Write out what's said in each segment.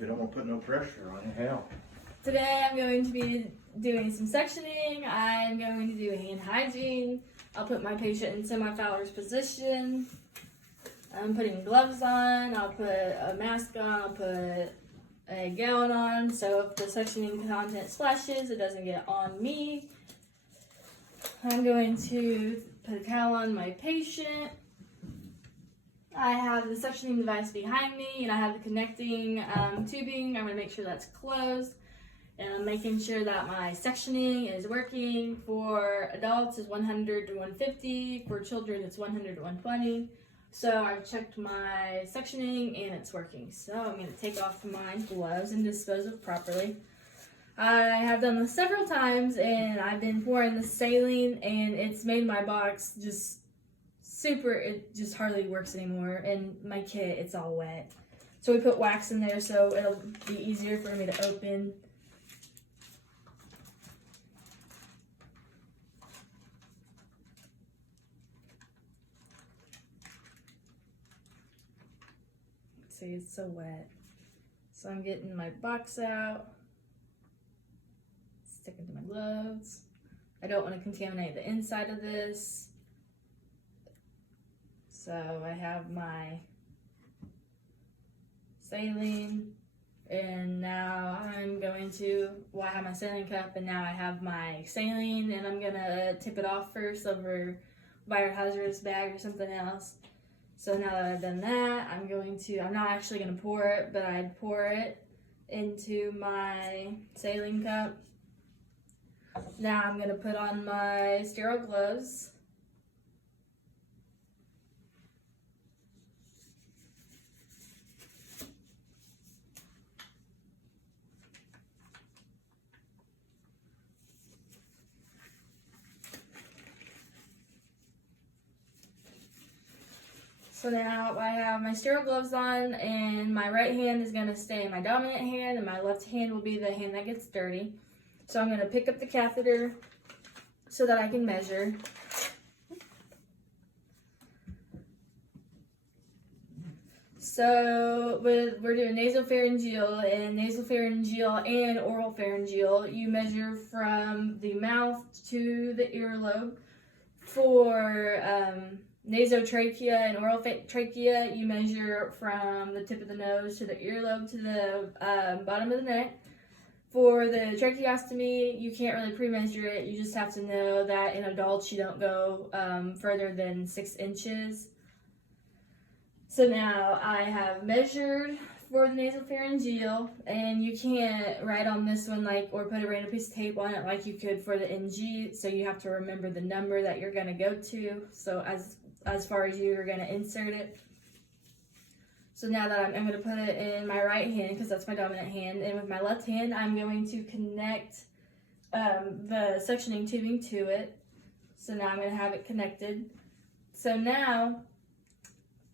if you don't want to put no pressure on you. Hell. Today I'm going to be doing some sectioning. I'm going to do hand hygiene. I'll put my patient in semi-Fowler's position. I'm putting gloves on. I'll put a mask on. I'll put a gown on, so if the sectioning content splashes, it doesn't get on me. I'm going to put a towel on my patient. I have the sectioning device behind me, and I have the connecting tubing. I'm going to make sure that's closed. And I'm making sure that my sectioning is working. For adults, it's 100 to 150. For children, it's 100 to 120. So I've checked my sectioning and it's working. So I'm going to take off my gloves and dispose of properly. I have done this several times, and I've been pouring the saline, and it's made my box just super, it just hardly works anymore. And my kit, it's all wet. So we put wax in there so it'll be easier for me to open. See, it's so wet. So I'm getting my box out, sticking to my gloves. I don't want to contaminate the inside of this. So I have my saline, and now I'm going to, well, I have my saline cup, and now I have my saline, and I'm gonna tip it off first over biohazardous bag or something else. So now that I've done that, I'm not actually going to pour it, but I'd pour it into my saline cup. Now I'm going to put on my sterile gloves. So now I have my sterile gloves on, and my right hand is going to stay in my dominant hand, and my left hand will be the hand that gets dirty. So I'm going to pick up the catheter so that I can measure. So we're doing nasopharyngeal and oral pharyngeal. You measure from the mouth to the earlobe. For nasotrachea and oral trachea, you measure from the tip of the nose to the earlobe to the bottom of the neck. For the tracheostomy, you can't really pre-measure it. You just have to know that in adults you don't go further than 6 inches. So now I have measured for the nasopharyngeal, and you can't write on this one or put a random piece of tape on it like you could for the NG. So you have to remember the number that you're going to go to. So as far as you're going to insert it. So now that I'm going to put it in my right hand because that's my dominant hand, and with my left hand I'm going to connect the suctioning tubing to it. So now I'm going to have it connected. So now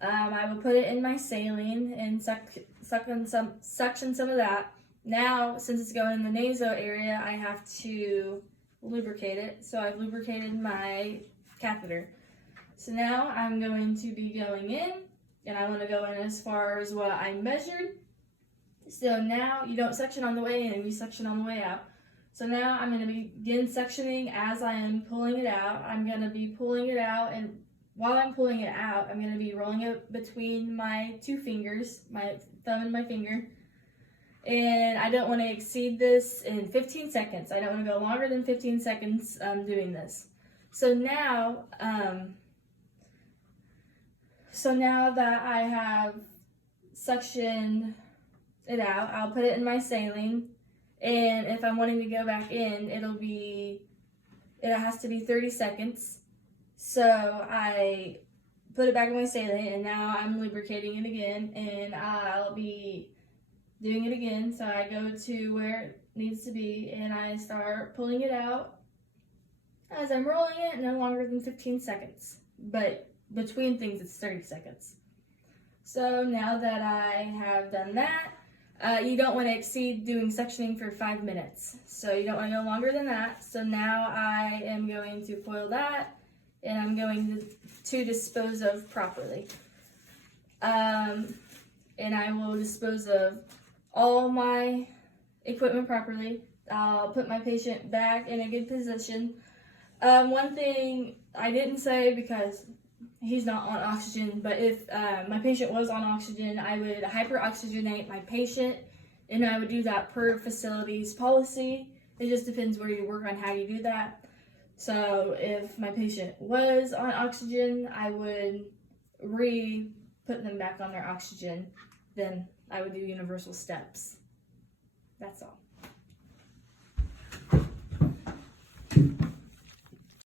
I will put it in my saline and suction some of that. Now, since it's going in the nasal area, I have to lubricate it. So I've lubricated my catheter. So now I'm going to be going in, and I want to go in as far as what I measured. So now you don't suction on the way in, you suction on the way out. So now I'm going to begin suctioning as I am pulling it out. I'm going to be pulling it out, and while I'm pulling it out, I'm going to be rolling it between my 2 fingers, my thumb and my finger. And I don't want to exceed this in 15 seconds. I don't want to go longer than 15 seconds doing this. So now that I have suctioned it out, I'll put it in my saline. And if I'm wanting to go back in, it has to be 30 seconds. So I put it back in my saline, and now I'm lubricating it again, and I'll be doing it again. So I go to where it needs to be, and I start pulling it out. As I'm rolling it, no longer than 15 seconds, but between things it's 30 seconds. So now that I have done that, you don't want to exceed doing suctioning for 5 minutes. So you don't want to go longer than that. So now I am going to foil that, and I'm going to dispose of properly. And I will dispose of all my equipment properly. I'll put my patient back in a good position. One thing I didn't say, because he's not on oxygen, but if my patient was on oxygen, I would hyperoxygenate my patient, and I would do that per facility's policy. It just depends where you work on how you do that. So if my patient was on oxygen, I would put them back on their oxygen. Then I would do universal steps. That's all.